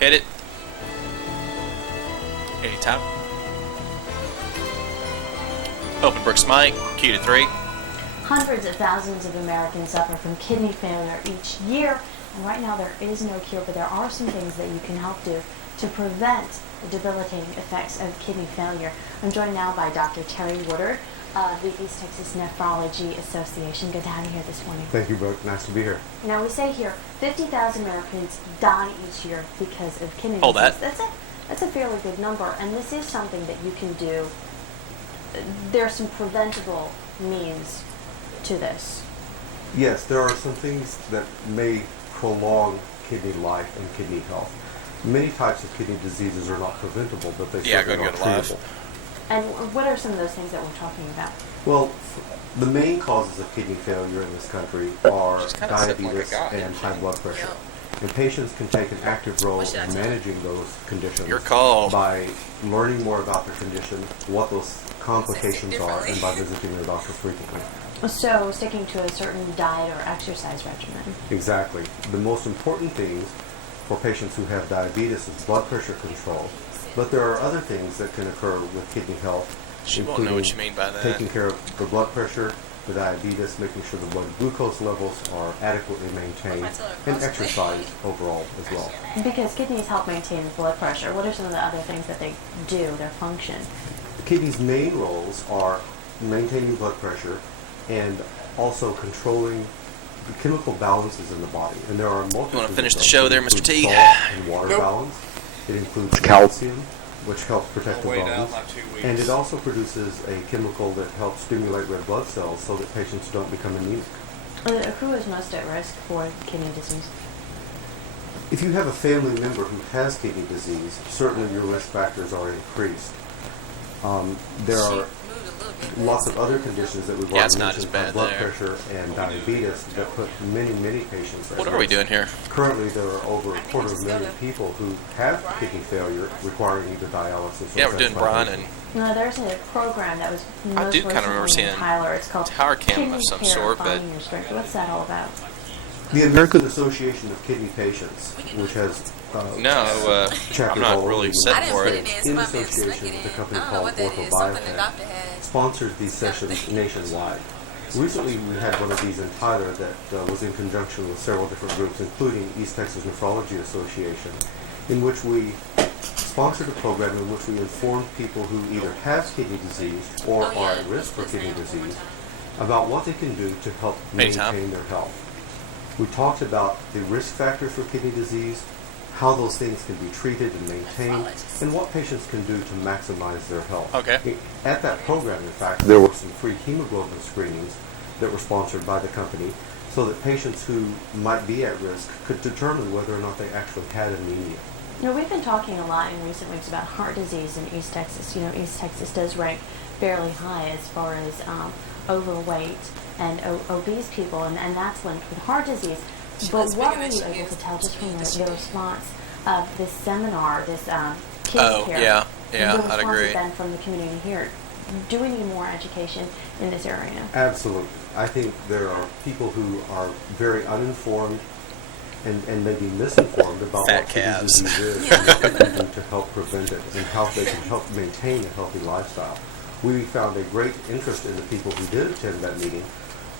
Hit it. Anytime. Open Brooks mic. Key to 3. Hundreds of thousands of Americans suffer from kidney failure each year, and right now there is no cure, but there are some things that you can help do to prevent the debilitating effects of kidney failure. I'm joined now by Dr. Terry Woodard of the East Texas Nephrology Association. Good to have you here this morning. Thank you, Brooke. Nice to be here. Now we say here 50,000 Americans die each year because of kidney Hold disease. that. That's a fairly good number, and this is something that you can do. There's some preventable means to this. Yes, there are some things that may prolong kidney life and kidney health. Many types of kidney diseases are not preventable, but they certainly are treatable. And what are some of those things that we're talking about? Well, the main causes of kidney failure in this country are diabetes and high blood pressure. And patients can take an active role in managing those conditions by learning more about their condition, what those complications are, and by visiting their doctor frequently. So sticking to a certain diet or exercise regimen. Exactly. The most important things for patients who have diabetes is blood pressure control. But there are other things that can occur with kidney health, She won't know what you mean by that. taking care of the blood pressure, the diabetes, making sure the blood glucose levels are adequately maintained, and exercise overall as well. Because kidneys help maintain the blood pressure. What are some of the other things that they do, their function? The kidney's main roles are maintaining blood pressure and also controlling the chemical balances in the body. And there are multiple. You want to finish the show there, Mr. T? Salt and water balance. It includes calcium, which helps protect the bones. And it also produces a chemical that helps stimulate red blood cells so that patients don't become anemic. Who is most at risk for kidney disease? If you have a family member who has kidney disease, certainly your risk factors are increased. There are lots of other conditions that we've already mentioned, like blood pressure and diabetes, that put many patients at risk. What are we doing here? Currently, there are over 250,000 people who have kidney failure requiring either dialysis or Yeah, we're doing Brian and No, there's a program that was I do kind of remember seeing Tyler. It's called Tower Cam Kidney of some Care sort, but Finding Your Strength. What's that all about? The American Association of Kidney Patients, which has I'm chapters not all over really the set United for States, in association with a company called Ortho sponsors these sessions nationwide. Recently, we had one of these in Tyler that was in conjunction with several different groups, including East Texas Nephrology Association, in which we sponsored a program in which we informed people who either have kidney disease or are at risk for kidney disease about what they can do to help maintain their health. We talked about the risk factors for kidney disease, how those things can be treated and maintained, and what patients can do to maximize their health. Okay. At that program, in fact, there were some free hemoglobin screenings that were sponsored by the company so that patients who might be at risk could determine whether or not they actually had anemia. You know, we've been talking a lot in recent weeks about heart disease in East Texas. You know, East Texas does rank fairly high as far as overweight and obese people, and that's linked with heart disease. But what were you able to tell just from the response of this seminar, this kidney care? Yeah, I'd agree. Then from the community here, do we need more education in this area? Absolutely. I think there are people who are very uninformed and maybe misinformed about what kidney disease is and what they can do to help prevent it and how they can help maintain a healthy lifestyle. We found a great interest in the people who did attend that meeting,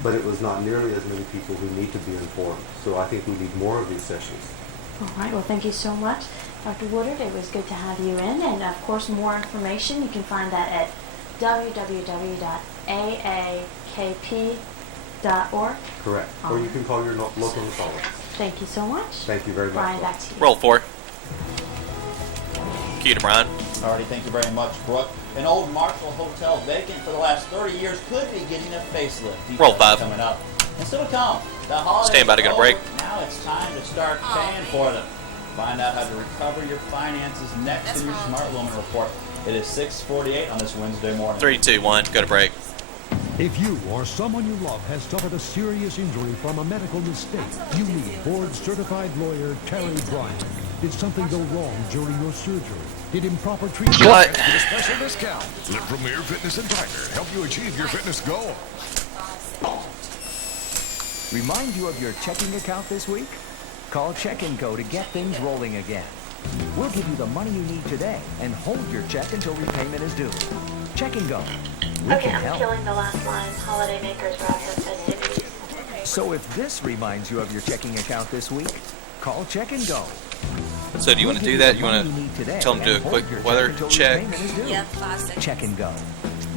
but it was not nearly as many people who need to be informed. So I think we need more of these sessions. All right. Well, thank you so much, Dr. Woodard. It was good to have you in. And, of course, more information, you can find that at www.aakp.org. Correct. Or you can call your local nephrologist. Thank you so much. Thank you very much. Brian, back to you. Roll 4. Key to Brian. Alrighty, thank you very much, Brooke. An old Marshall hotel vacant for the last 30 years could be getting a facelift. Roll 5. Coming up. And still to come, the holidays Stand by to get a break. Now it's time to start paying for them. Find out how to recover your finances next in your Smart Woman Report. It is 6:48 on this Wednesday morning. 3, 2, 1, go to break. If you or someone you love has suffered a serious injury from a medical mistake, you need board-certified lawyer Terry Bryant. Did something go wrong during your surgery? Did improper treatment What? Get a special discount. Let Premier Fitness and Tiger help you achieve your fitness goal. Remind you of your checking account this week? Call Check & Go to get things rolling again. We'll give you the money you need today and hold your check until repayment is due. Check and Go. We Okay, can I'm help. killing the last line. Holiday makers wrap up festivities. So if this reminds you of your checking account this week, call Check and Go. So do you want to do that? You want to tell them to do a quick weather check? Yeah, 5 seconds. Check and Go.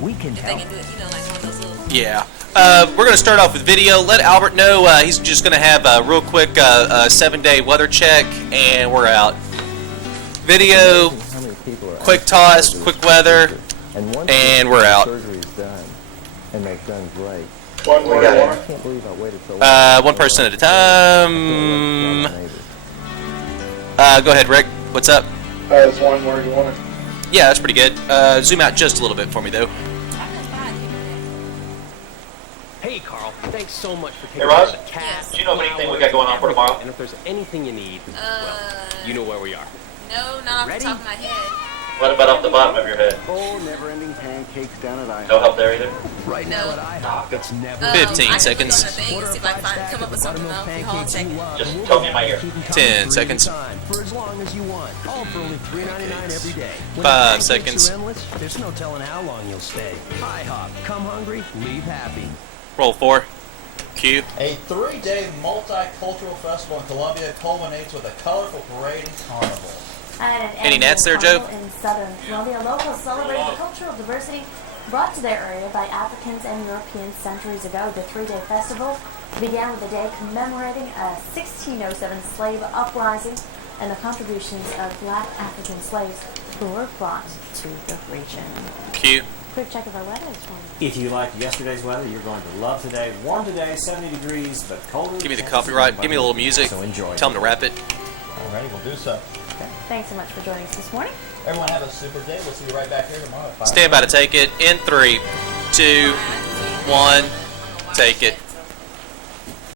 We can If they help. can do it, like one of those little. Yeah. We're going to start off with video. Let Albert know he's just going to have a real quick 7-day weather check, and we're out. Video, quick toss, quick weather, and we're out. And they've done great. One more. I can't believe I waited so long. One person at a time. Go ahead, Rick. What's up? It's one more. You want it? Yeah, that's pretty good. Zoom out just a little bit for me, though. Hey, Carl. Thanks so much for taking Hey, Ross? the cast. Do you know of anything we got going on for tomorrow? And if there's anything you need, well, you know where we are. No, not off the top of my head. What about off the bottom of your head? Oh, never-ending pancakes down at IHOP. No help there either? Right No. now at IHOP, it's never 15 I seconds. Can put on the thing and see if I can come up with something else. Hold on a second. Just tell me in my ear. 10 seconds. For as long as you want. All for only $3.99 every day. When 5 the pancakes seconds. are endless, there's no telling how long you'll stay. IHOP. Come hungry, leave happy. Roll 4. Q. A 3-day multicultural festival in Columbia culminates with a colorful parade and carnival. Any gnats there, Joe? In southern Colombia, locals celebrate the cultural diversity brought to their area by Africans and Europeans centuries ago. The 3-day festival began with a day commemorating a 1607 slave uprising and the contributions of black African slaves who were brought to the region. Q. Quick check of our weather this morning. If you like yesterday's weather, you're going to love today. Warm today, 70 degrees, but colder. Give me the copyright. Give me a little music. So enjoy. Tell them to wrap it. Alrighty, we'll do so. Thanks so much for joining us this morning. Everyone have a super day. We'll see you right back here tomorrow at 5. Stand by to take it. In 3, 2, 1. Take it.